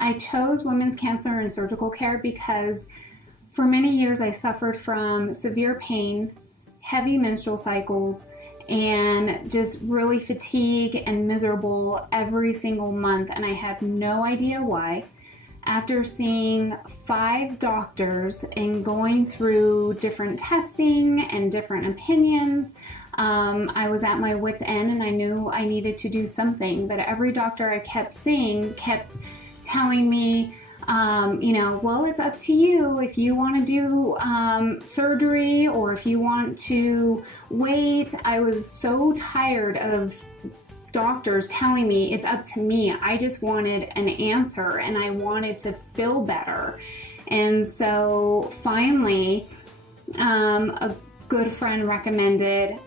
I chose women's cancer and surgical care because for many years I suffered from severe pain, heavy menstrual cycles, and just really fatigue and miserable every single month, and I had no idea why. After seeing 5 doctors and going through different testing and different opinions, I was at my wit's end and I knew I needed to do something. But every doctor I kept seeing kept telling me, well, it's up to you if you want to do surgery or if you want to wait. I was so tired of doctors telling me it's up to me. I just wanted an answer and I wanted to feel better. And so finally, a good friend recommended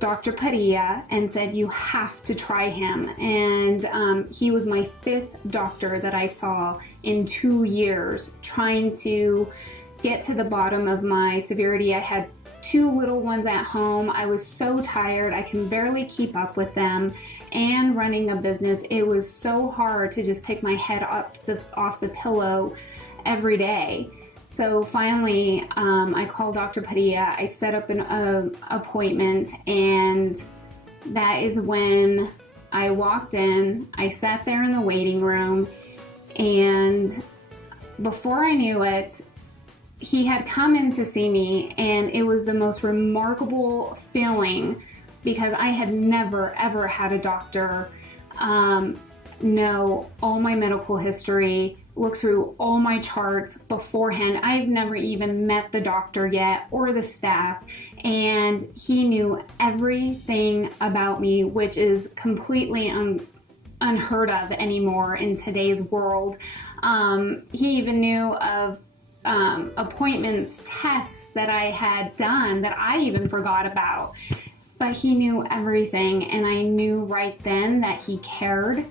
Dr. Padilla and said, you have to try him. And he was my 5th doctor that I saw in 2 years, trying to get to the bottom of my severity. I had 2 little ones at home. I was so tired. I can barely keep up with them. And running a business, it was so hard to just pick my head up off the pillow every day. So finally, I called Dr. Padilla. I set up an appointment, and that is when I walked in. I sat there in the waiting room, and before I knew it, he had come in to see me, and it was the most remarkable feeling because I had never, ever had a doctor know all my medical history, look through all my charts beforehand. I've never even met the doctor yet or the staff, and he knew everything about me, which is completely unheard of anymore in today's world. He even knew of appointments, tests that I had done that I even forgot about. But he knew everything, and I knew right then that he cared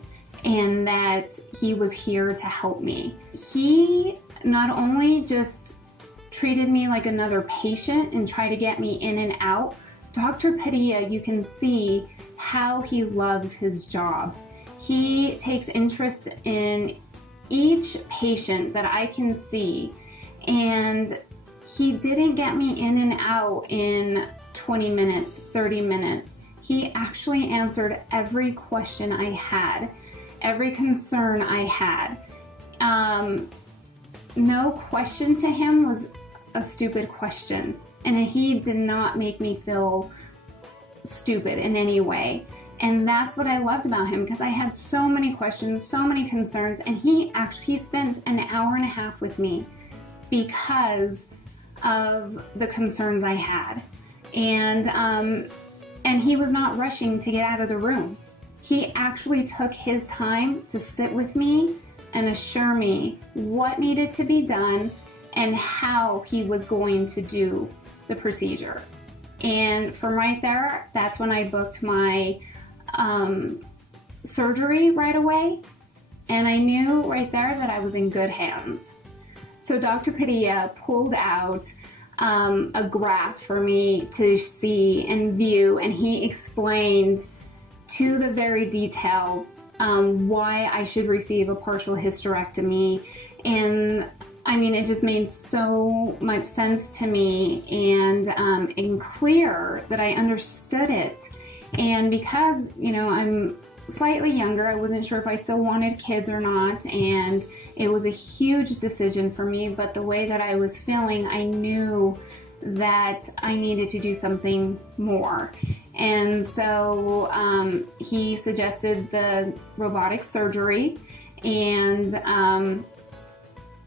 and that he was here to help me. He not only just treated me like another patient and tried to get me in and out, Dr. Padilla, you can see how he loves his job. He takes interest in each patient that I can see, and he didn't get me in and out in 20 minutes, 30 minutes. He actually answered every question I had, every concern I had. No question to him was a stupid question, and he did not make me feel stupid in any way. And that's what I loved about him, because I had so many questions, so many concerns, and he spent an hour and a half with me because of the concerns I had. And he was not rushing to get out of the room. He actually took his time to sit with me and assure me what needed to be done and how he was going to do the procedure. And from right there, that's when I booked my surgery right away. And I knew right there that I was in good hands. So Dr. Padilla pulled out a graph for me to see and view, and he explained to the very detail why I should receive a partial hysterectomy. And I mean, it just made so much sense to me, and clear that I understood it. And because, I'm slightly younger, I wasn't sure if I still wanted kids or not, and it was a huge decision for me, but the way that I was feeling, I knew that I needed to do something more. And so he suggested the robotic surgery, and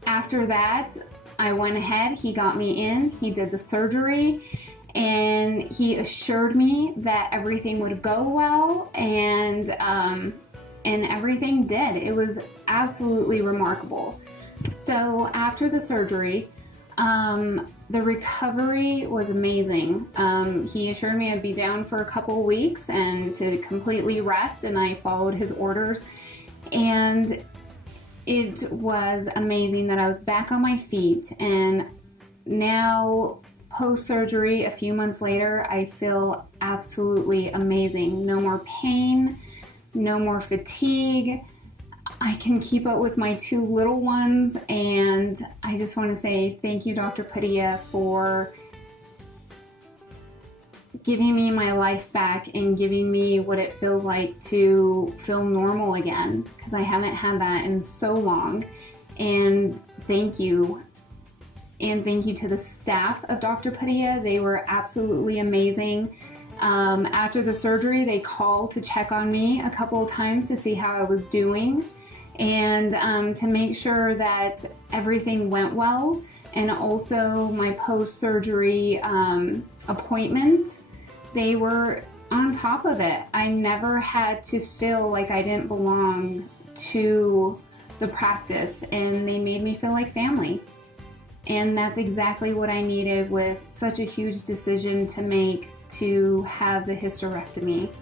after that, I went ahead, he got me in, he did the surgery, and he assured me that everything would go well, and everything did. It was absolutely remarkable. So after the surgery, the recovery was amazing. He assured me I'd be down for a couple weeks and to completely rest, and I followed his orders. And it was amazing that I was back on my feet, and now post-surgery, a few months later, I feel absolutely amazing. No more pain, no more fatigue. I can keep up with my 2 little ones, and I just want to say thank you, Dr. Padilla, for giving me my life back and giving me what it feels like to feel normal again, because I haven't had that in so long. And thank you. And thank you to the staff of Dr. Padilla. They were absolutely amazing. After the surgery, they called to check on me a couple of times to see how I was doing, and to make sure that everything went well. And also my post-surgery appointment, they were on top of it. I never had to feel like I didn't belong to the practice, and they made me feel like family. And that's exactly what I needed with such a huge decision to make, to have the hysterectomy.